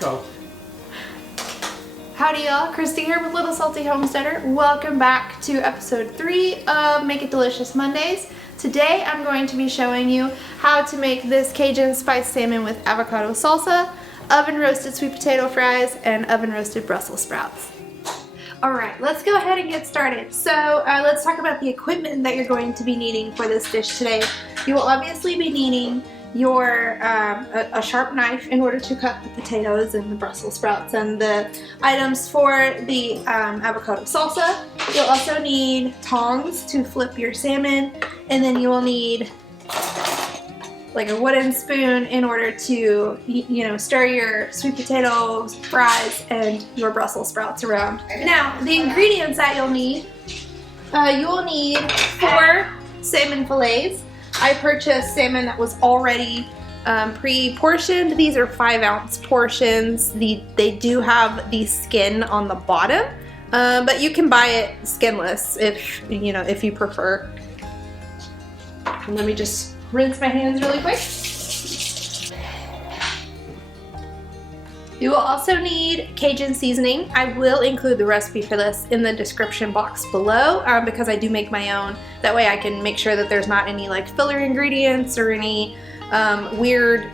Go. Howdy y'all, Christi here with Little Salty Homesteader. Welcome back to episode 3 of Make It Delicious Mondays. Today I'm going to be showing you how to make this Cajun spiced salmon with avocado salsa, oven roasted sweet potato fries, and oven roasted Brussels sprouts. Alright, let's go ahead and get started. So let's talk about the equipment that you're going to be needing for this dish today. You will obviously be needing your a sharp knife in order to cut the potatoes and the Brussels sprouts and the items for the avocado salsa. You'll also need tongs to flip your salmon, and then you will need like a wooden spoon in order to, stir your sweet potatoes, fries, and your Brussels sprouts around. Now, the ingredients that you'll need, you will need 4 salmon fillets. I purchased salmon that was already pre-portioned. These are 5-ounce portions. They do have the skin on the bottom, but you can buy it skinless if you prefer. Let me just rinse my hands really quick. You will also need Cajun seasoning. I will include the recipe for this in the description box below because I do make my own. That way I can make sure that there's not any like filler ingredients or any weird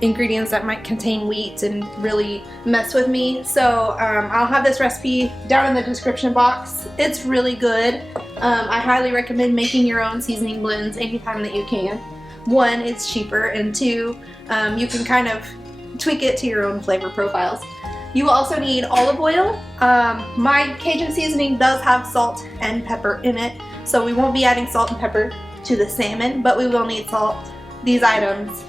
ingredients that might contain wheat and really mess with me. So I'll have this recipe down in the description box. It's really good. I highly recommend making your own seasoning blends anytime that you can. 1, it's cheaper, and 2, you can kind of tweak it to your own flavor profiles. You will also need olive oil. My Cajun seasoning does have salt and pepper in it, so we won't be adding salt and pepper to the salmon, but we will need salt, these items,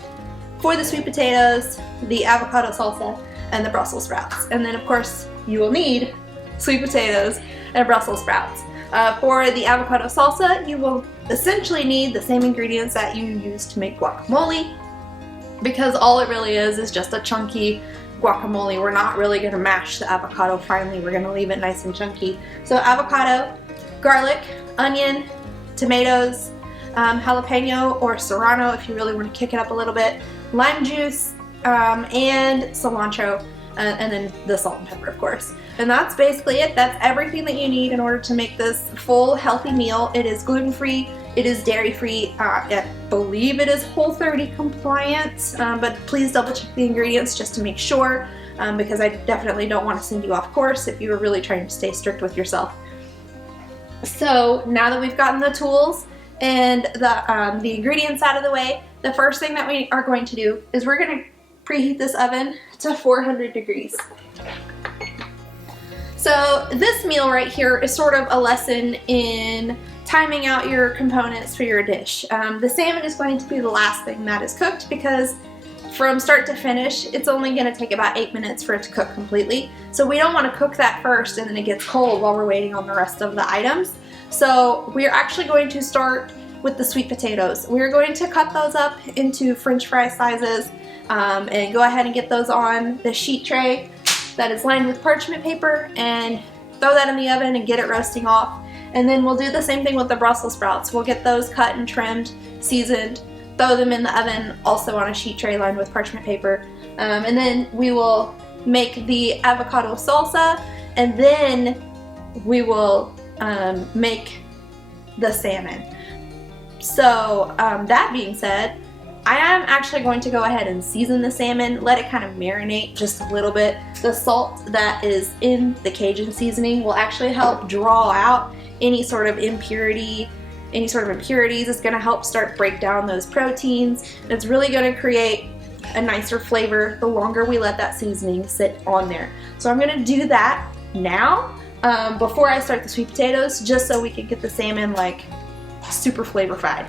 for the sweet potatoes, the avocado salsa, and the Brussels sprouts. And then of course you will need sweet potatoes and Brussels sprouts. For the avocado salsa, you will essentially need the same ingredients that you use to make guacamole, because all it really is just a chunky guacamole. We're not really going to mash the avocado finely. We're going to leave it nice and chunky. So avocado, garlic, onion, tomatoes, jalapeno or serrano if you really want to kick it up a little bit, lime juice, and cilantro, and then the salt and pepper, of course. And that's basically it. That's everything that you need in order to make this full healthy meal. It is gluten-free. It is dairy-free. I believe it is Whole30 compliant, but please double check the ingredients just to make sure, because I definitely don't want to send you off course if you were really trying to stay strict with yourself. So now that we've gotten the tools and the ingredients out of the way, the first thing that we are going to do is we're going to preheat this oven to 400 degrees. So this meal right here is sort of a lesson in timing out your components for your dish. The salmon is going to be the last thing that is cooked because from start to finish, it's only going to take about 8 minutes for it to cook completely. So we don't want to cook that first and then it gets cold while we're waiting on the rest of the items. So we're actually going to start with the sweet potatoes. We're going to cut those up into French fry sizes and go ahead and get those on the sheet tray that is lined with parchment paper and throw that in the oven and get it roasting off. And then we'll do the same thing with the Brussels sprouts. We'll get those cut and trimmed, seasoned, throw them in the oven also on a sheet tray lined with parchment paper. And then we will make the avocado salsa, and then we will make the salmon. So that being said, I am actually going to go ahead and season the salmon, let it kind of marinate just a little bit. The salt that is in the Cajun seasoning will actually help draw out any sort of impurities. It's going to help start break down those proteins. It's really going to create a nicer flavor the longer we let that seasoning sit on there. So I'm going to do that now before I start the sweet potatoes, just so we can get the salmon like super flavor-fried.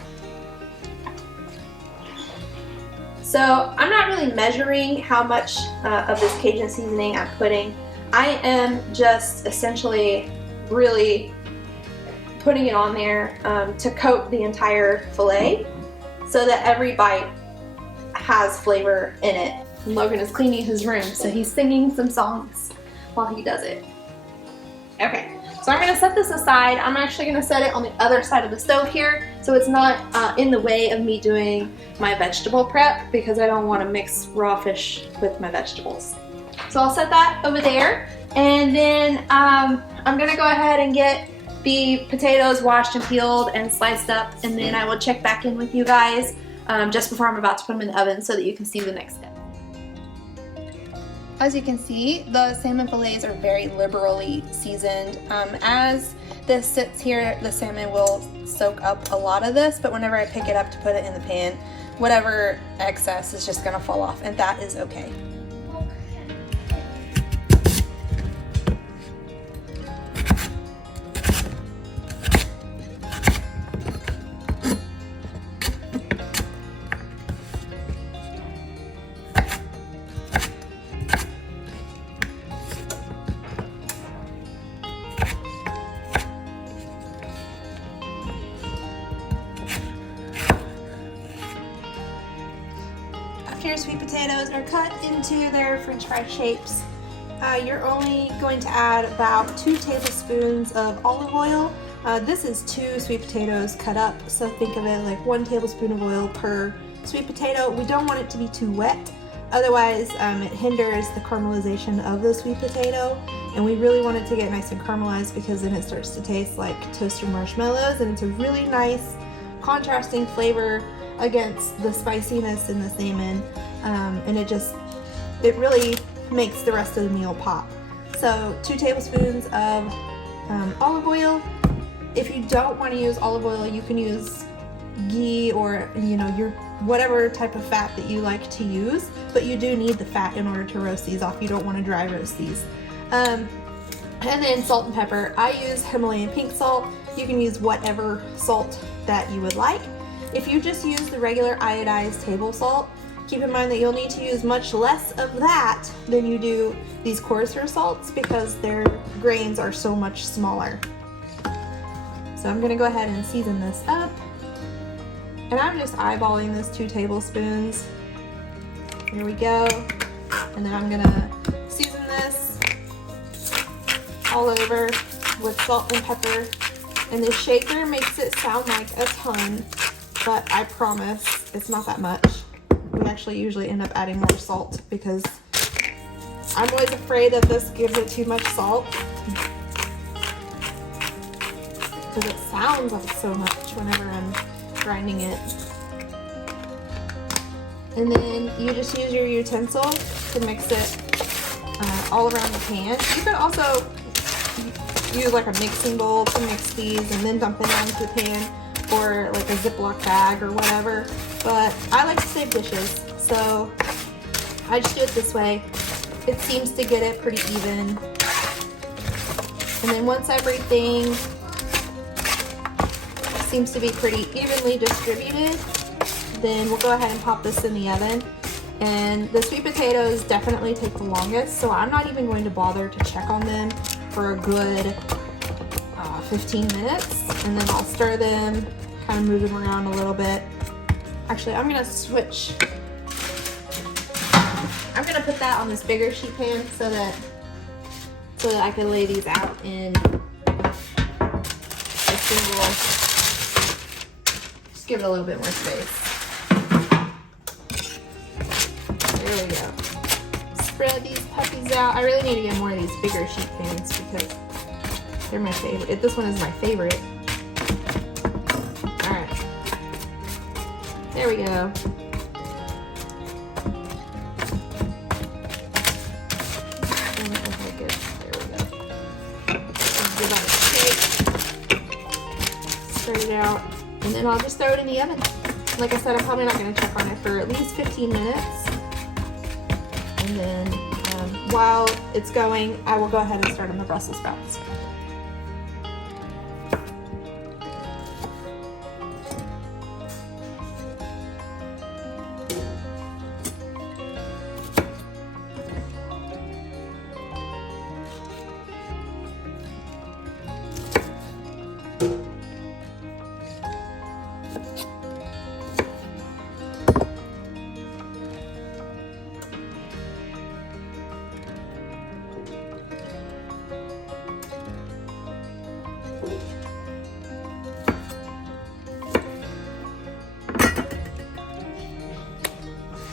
So I'm not really measuring how much of this Cajun seasoning I'm putting. I am just essentially really putting it on there to coat the entire fillet so that every bite has flavor in it. Logan is cleaning his room, so he's singing some songs while he does it. Okay, so I'm going to set this aside. I'm actually going to set it on the other side of the stove here so it's not in the way of me doing my vegetable prep, because I don't want to mix raw fish with my vegetables. So I'll set that over there, and then I'm gonna go ahead and get the potatoes washed and peeled and sliced up, and then I will check back in with you guys just before I'm about to put them in the oven so that you can see the next step. As you can see, the salmon fillets are very liberally seasoned. As this sits here, the salmon will soak up a lot of this, but whenever I pick it up to put it in the pan, whatever excess is just gonna fall off, and that is okay. After your sweet potatoes are cut into their french fry shapes, you're only going to add about 2 tablespoons of olive oil. This is 2 sweet potatoes cut up, so think of it like 1 tablespoon of oil per sweet potato. We don't want it to be too wet, otherwise it hinders the caramelization of the sweet potato, and we really want it to get nice and caramelized because then it starts to taste like toasted marshmallows, and it's a really nice contrasting flavor against the spiciness in the salmon, and it really makes the rest of the meal pop. So 2 tablespoons of olive oil. If you don't want to use olive oil, you can use ghee or your whatever type of fat that you like to use, but you do need the fat in order to roast these off. You don't want to dry roast these. And then salt and pepper. I use Himalayan pink salt. You can use whatever salt that you would like. If you just use the regular iodized table salt, keep in mind that you'll need to use much less of that than you do these coarser salts because their grains are so much smaller. So I'm gonna go ahead and season this up. And I'm just eyeballing this 2 tablespoons. Here we go. And then I'm gonna season this all over with salt and pepper. And the shaker makes it sound like a ton, but I promise it's not that much. We actually usually end up adding more salt because I'm always afraid that this gives it too much salt because it sounds like so much whenever I'm grinding it. And then you just use your utensil to mix it all around the pan. You could also use like a mixing bowl to mix these and then dump it onto the pan, or like a Ziploc bag or whatever, but I like to save dishes, so I just do it this way. It seems to get it pretty even. And then once everything seems to be pretty evenly distributed, then we'll go ahead and pop this in the oven. And the sweet potatoes definitely take the longest, so I'm not even going to bother to check on them for a good 15 minutes, and then I'll stir them, kind of move them around a little bit. Actually, I'm gonna switch. I'm gonna put that on this bigger sheet pan so that I can lay these out in a single. Just give it a little bit more space. There we go. Spread these puppies out. I really need to get more of these bigger sheet pans because they're my favorite. This one is my favorite. All right. There we go. There we go. Give that a shake. Spread it out. And then I'll just throw it in the oven. Like I said, I'm probably not going to check on it for at least 15 minutes. And then while it's going, I will go ahead and start on the Brussels sprouts.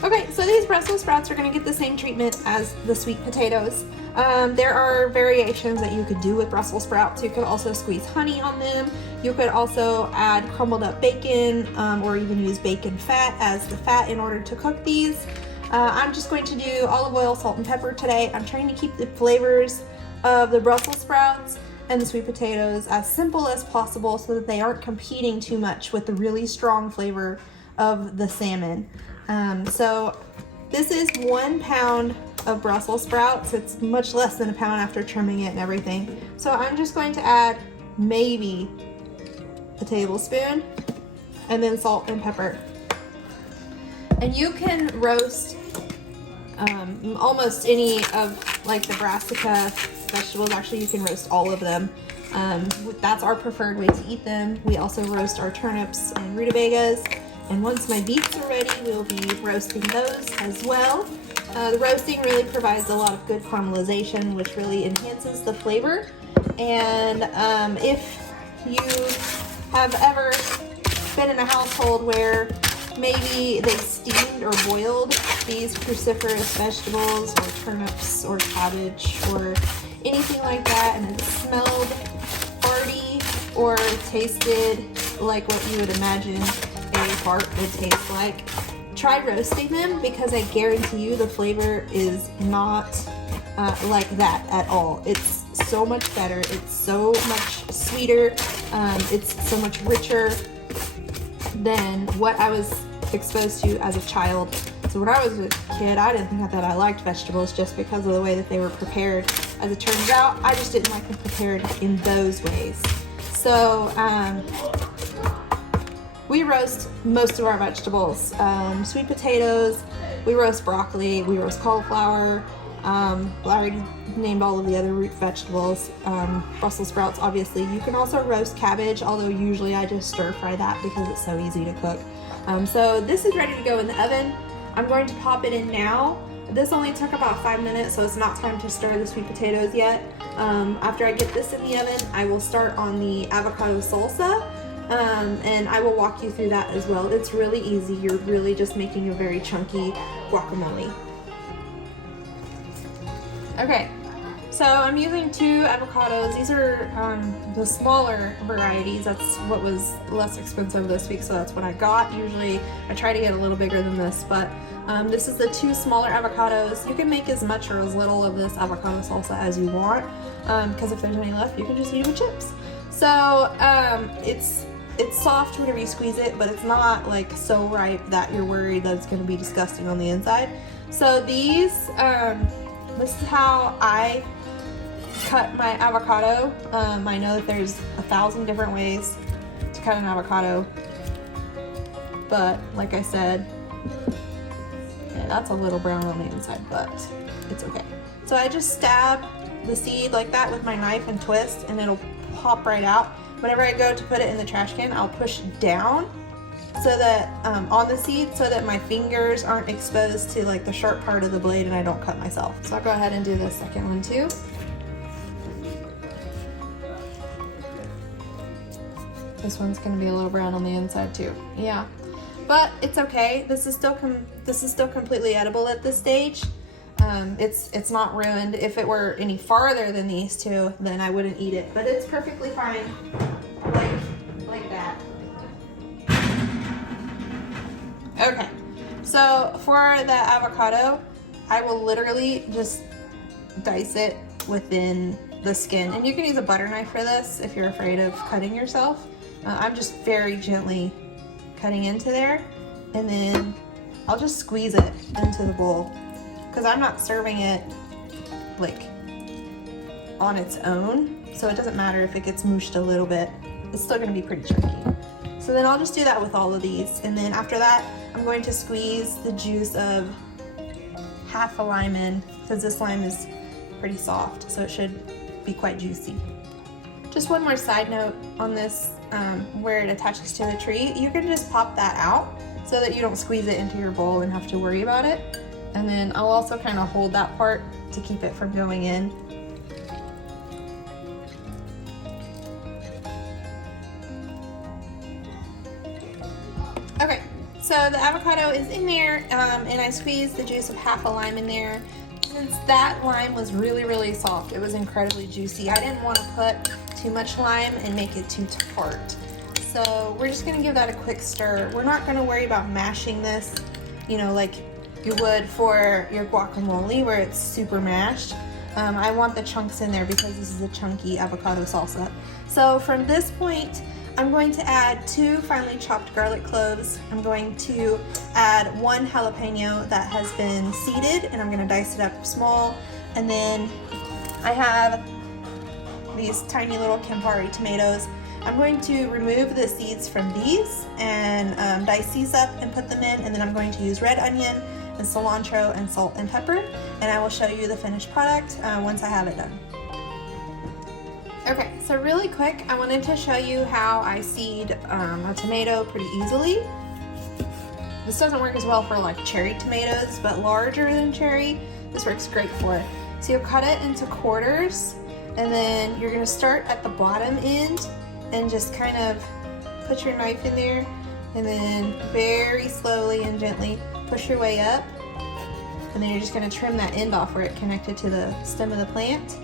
Okay, so these Brussels sprouts are going to get the same treatment as the sweet potatoes. There are variations that you could do with Brussels sprouts. You could also squeeze honey on them. You could also add crumbled up bacon or even use bacon fat as the fat in order to cook these. I'm just going to do olive oil, salt, and pepper today. I'm trying to keep the flavors of the Brussels sprouts and the sweet potatoes as simple as possible so that they aren't competing too much with the really strong flavor of the salmon. So this is 1 pound of Brussels sprouts. It's much less than a pound after trimming it and everything. So I'm just going to add maybe a tablespoon and then salt and pepper. And you can roast almost any of like the brassica vegetables. Actually, you can roast all of them. That's our preferred way to eat them. We also roast our turnips and rutabagas. And once my beets are ready, we'll be roasting those as well. The roasting really provides a lot of good caramelization, which really enhances the flavor. And if you have ever been in a household where maybe they steamed or boiled these cruciferous vegetables or turnips or cabbage or anything like that, and it smelled hearty or tasted like what you would imagine a fart would taste like, try roasting them, because I guarantee you the flavor is not like that at all. It's so much better. It's so much sweeter. It's so much richer than what I was exposed to as a child. So when I was a kid, I didn't think that I liked vegetables just because of the way that they were prepared. As it turns out, I just didn't like them prepared in those ways. So we roast most of our vegetables. Sweet potatoes, we roast broccoli, we roast cauliflower. I already named all of the other root vegetables. Brussels sprouts, obviously. You can also roast cabbage, although usually I just stir fry that because it's so easy to cook. So this is ready to go in the oven. I'm going to pop it in now. This only took about 5 minutes, so it's not time to stir the sweet potatoes yet. After I get this in the oven, I will start on the avocado salsa. And I will walk you through that as well. It's really easy. You're really just making a very chunky guacamole. Okay, so I'm using 2 avocados. These are the smaller varieties. That's what was less expensive this week, so that's what I got. Usually I try to get a little bigger than this, but this is the 2 smaller avocados. You can make as much or as little of this avocado salsa as you want, because if there's any left, you can just eat it with chips. So it's soft whenever you squeeze it, but it's not like so ripe that you're worried that it's going to be disgusting on the inside. So these, this is how I cut my avocado. I know that there's 1,000 different ways to cut an avocado, but like I said, yeah, that's a little brown on the inside, but it's okay. So I just stab the seed like that with my knife and twist, and it'll pop right out. Whenever I go to put it in the trash can, I'll push down so that on the seed, so that my fingers aren't exposed to like the sharp part of the blade and I don't cut myself. So I'll go ahead and do the second one too. This one's gonna be a little brown on the inside too. Yeah, but it's okay. This is still completely edible at this stage. It's not ruined. If it were any farther than these 2, then I wouldn't eat it, but it's perfectly fine like that. Okay, so for the avocado, I will literally just dice it within the skin, and you can use a butter knife for this if you're afraid of cutting yourself. I'm just very gently cutting into there, and then I'll just squeeze it into the bowl, because I'm not serving it like on its own, so it doesn't matter if it gets mushed a little bit. It's still going to be pretty chunky. So then I'll just do that with all of these, and then after that I'm going to squeeze the juice of half a lemon, because this lime is pretty soft, so it should be quite juicy. Just one more side note on this, where it attaches to the tree, you can just pop that out so that you don't squeeze it into your bowl and have to worry about it. And then I'll also kind of hold that part to keep it from going in. Okay, So the avocado is in there, and I squeezed the juice of half a lime in there. Since that lime was really, really soft, it was incredibly juicy, I didn't want to put too much lime and make it too tart. So we're just gonna give that a quick stir. We're not gonna worry about mashing this, you know, like you would for your guacamole where it's super mashed. I want the chunks in there because this is a chunky avocado salsa. So from this point, I'm going to add 2 finely chopped garlic cloves. I'm going to add 1 jalapeno that has been seeded, and I'm gonna dice it up small. And then I have these tiny little Campari tomatoes. I'm going to remove the seeds from these and dice these up and put them in, and then I'm going to use red onion and cilantro and salt and pepper, and I will show you the finished product once I have it done. Okay, so really quick, I wanted to show you how I seed a tomato pretty easily. This doesn't work as well for like cherry tomatoes, but larger than cherry, this works great for. So you'll cut it into quarters, and then you're gonna start at the bottom end and just kind of put your knife in there, and then very slowly and gently push your way up, and then you're just gonna trim that end off where it connected to the stem of the plant.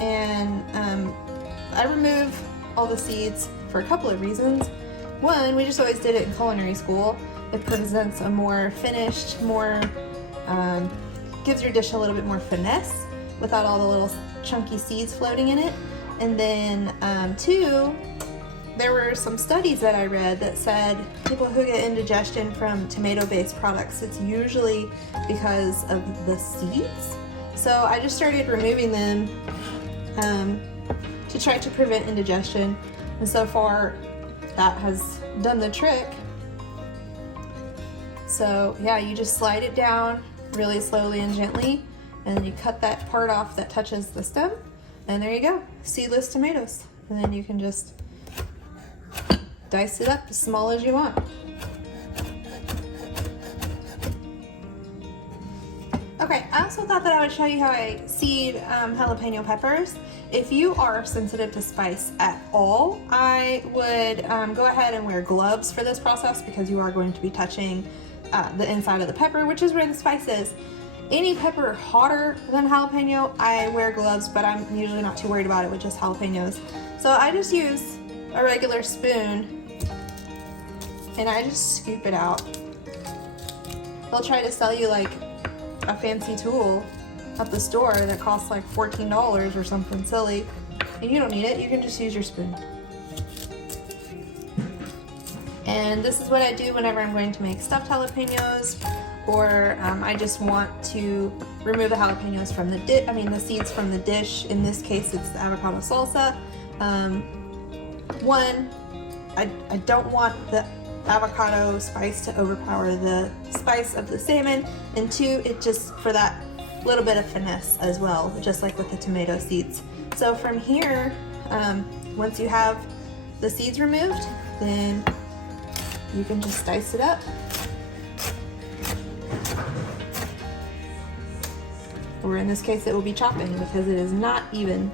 And I remove all the seeds for a couple of reasons. One, we just always did it in culinary school. It presents a more finished, more, gives your dish a little bit more finesse without all the little chunky seeds floating in it. And then 2, there were some studies that I read that said people who get indigestion from tomato-based products, it's usually because of the seeds. So I just started removing them to try to prevent indigestion, and so far that has done the trick. So yeah, you just slide it down really slowly and gently, and then you cut that part off that touches the stem, and there you go, seedless tomatoes. And then you can just dice it up as small as you want. Okay, I also thought that I would show you how I seed jalapeno peppers. If you are sensitive to spice at all, I would go ahead and wear gloves for this process because you are going to be touching the inside of the pepper, which is where the spice is. Any pepper hotter than jalapeno, I wear gloves, but I'm usually not too worried about it with just jalapenos. So I just use a regular spoon and I just scoop it out. They'll try to sell you like a fancy tool at the store that costs like $14 or something silly, and you don't need it. You can just use your spoon. And this is what I do whenever I'm going to make stuffed jalapenos, or I just want to remove the jalapenos from the seeds from the dish. In this case, it's the avocado salsa. One, I don't want the avocado spice to overpower the spice of the salmon, and 2, it just for that little bit of finesse as well, just like with the tomato seeds. So from here, once you have the seeds removed, then you can just dice it up. Or in this case, it will be chopping because it is not even.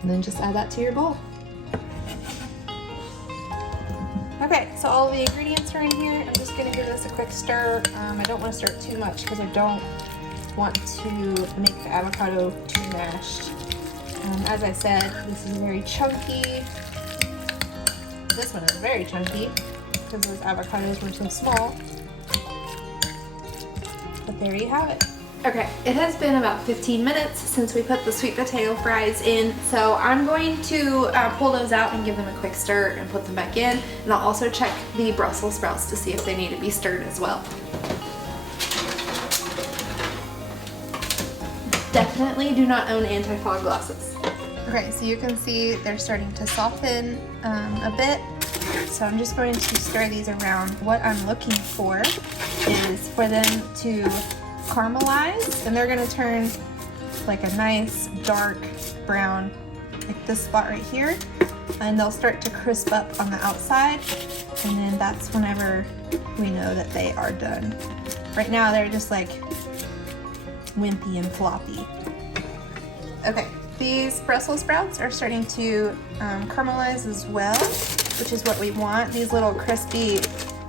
And then just add that to your bowl. Okay, so all the ingredients are in here. I'm just gonna give this a quick stir. I don't wanna stir it too much because I don't want to make the avocado too mashed. As I said, this is very chunky. This one is very chunky because those avocados were so small. But there you have it. Okay, it has been about 15 minutes since we put the sweet potato fries in, so I'm going to pull those out and give them a quick stir and put them back in, and I'll also check the Brussels sprouts to see if they need to be stirred as well. Definitely do not own anti-fog glasses. Okay, so you can see they're starting to soften a bit, so I'm just going to stir these around. What I'm looking for is for them to caramelize, and they're gonna turn like a nice dark brown, like this spot right here, and they'll start to crisp up on the outside, and then that's whenever we know that they are done. Right now they're just like wimpy and floppy. Okay, these Brussels sprouts are starting to caramelize as well, which is what we want. These little crispy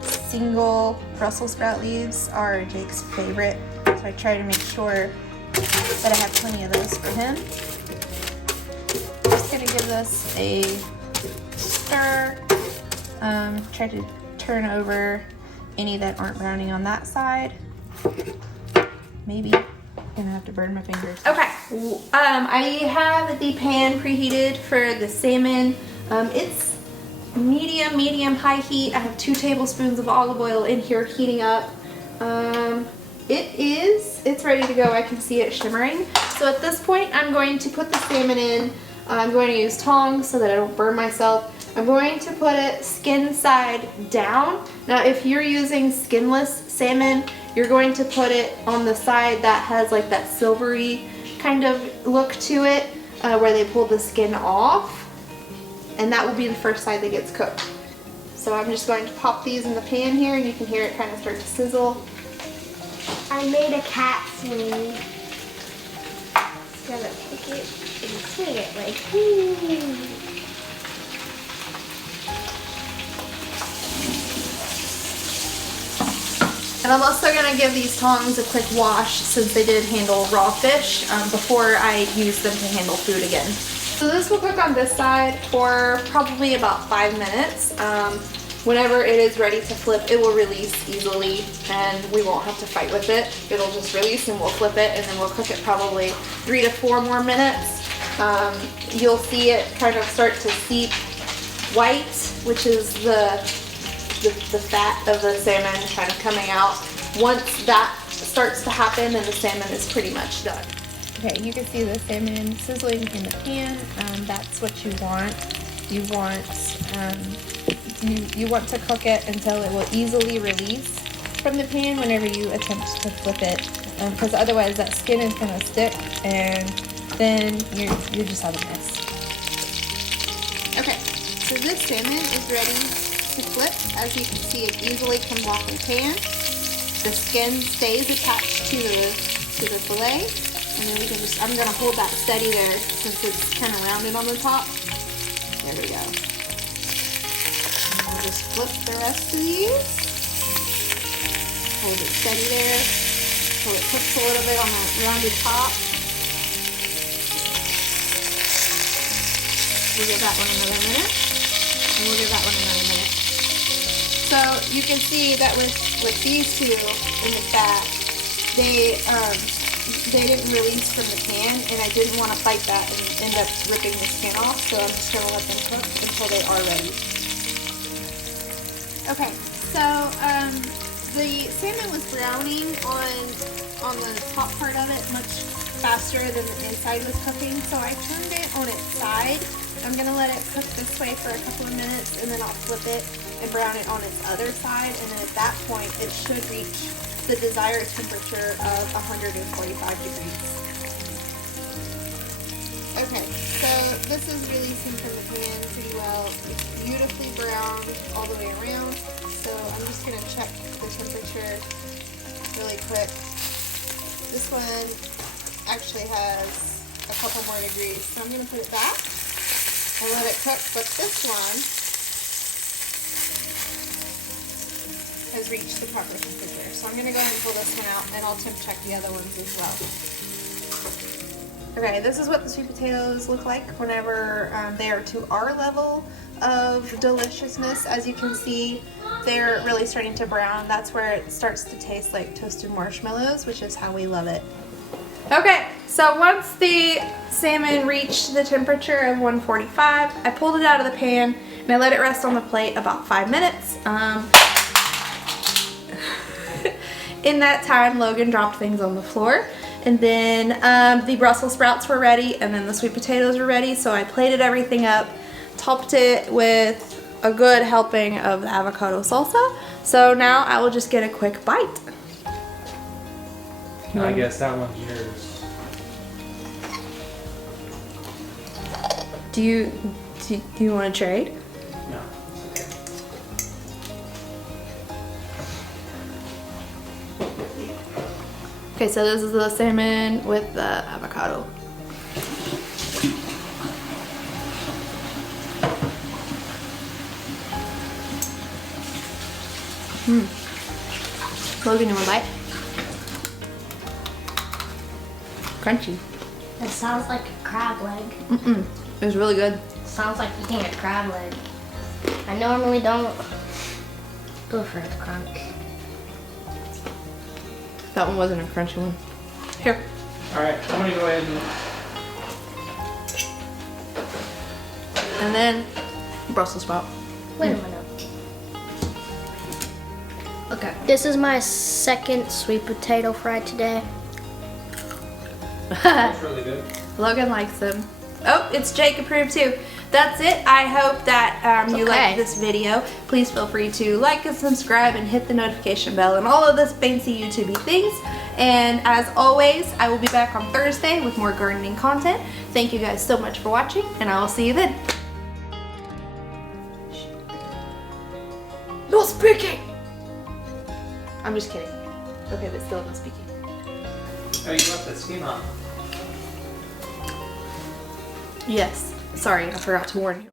single Brussels sprout leaves are Jake's favorite, so I try to make sure that I have plenty of those for him. Just gonna give this a stir. Try to turn over any that aren't browning on that side. Maybe I'm gonna have to burn my fingers. Okay, I have the pan preheated for the salmon. It's medium high heat. I have 2 tablespoons of olive oil in here heating up. It's ready to go. I can see it shimmering. So at this point, I'm going to put the salmon in. I'm going to use tongs so that I don't burn myself. I'm going to put it skin side down. Now, if you're using skinless salmon, you're going to put it on the side that has like that silvery kind of look to it, where they pull the skin off, and that will be the first side that gets cooked. So I'm just going to pop these in the pan here, and you can hear it kind of start to sizzle. I made a cat swing. Just gotta pick it and swing it like, whoo. And I'm also going to give these tongs a quick wash since they did handle raw fish before I use them to handle food again. So this will cook on this side for probably about 5 minutes. Whenever it is ready to flip, it will release easily and we won't have to fight with it. It'll just release and we'll flip it, and then we'll cook it probably 3 to 4 more minutes. You'll see it kind of start to seep white, which is the fat of the salmon kind of coming out. Once that starts to happen, then the salmon is pretty much done. Okay, you can see the salmon sizzling in the pan. That's what you want. You want to cook it until it will easily release from the pan whenever you attempt to flip it, because otherwise that skin is going to stick and then you just have a mess. Okay, so this salmon is ready to flip. As you can see, it easily comes off the pan. The skin stays attached to the fillet, and then we can just, I'm going to hold that steady there since it's kind of rounded on the top. There we go. And I'll just flip the rest of these. Hold it steady there until it cooks a little bit on that rounded top. We'll give that one another minute, and we'll give that one another minute. So you can see that with these two in the fat, they didn't release from the pan, and I didn't want to fight that and end up ripping the skin off, so I'm just going to let them cook until they are ready. Okay, so the salmon was browning on the top part of it much faster than the inside was cooking, so I turned it on its side. I'm going to let it cook this way for a couple of minutes, and then I'll flip it and brown it on its other side, and then at that point it should reach the desired temperature of 145 degrees. Okay, so this is releasing from the pan pretty well. It's beautifully browned all the way around, so I'm just going to check the temperature really quick. This one actually has a couple more degrees, so I'm going to put it back and let it cook, but this one has reached the proper temperature. So I'm going to go ahead and pull this one out, and I'll temp check the other ones as well. Okay, this is what the sweet potatoes look like whenever they are to our level of deliciousness. As you can see, they're really starting to brown. That's where it starts to taste like toasted marshmallows, which is how we love it. Okay, so once the salmon reached the temperature of 145, I pulled it out of the pan and I let it rest on the plate about 5 minutes. In that time, Logan dropped things on the floor, and then the Brussels sprouts were ready, and then the sweet potatoes were ready, so I plated everything up, topped it with a good helping of the avocado salsa. So now I will just get a quick bite. I guess that one's yours. Do you want to trade? No. Okay, so this is the salmon with the avocado. Logan, you want a bite? Crunchy. It sounds like a crab leg. It was really good. Sounds like eating a crab leg. I normally don't go for the crunch. That one wasn't a crunchy one. Here. Alright, I'm gonna go ahead And and then Brussels sprout. Wait a minute. Okay. This is my second sweet potato fry today. it's really good. Logan likes them. Oh, it's Jake approved too. That's it. I hope that you liked this video. Please feel free to like and subscribe and hit the notification bell and all of this fancy YouTube-y things. And as always, I will be back on Thursday with more gardening content. Thank you guys so much for watching, and I will see you then. No speaking! I'm just kidding. Okay, but still no speaking. Oh, you left the skin on. Yes. Sorry, I forgot to warn you.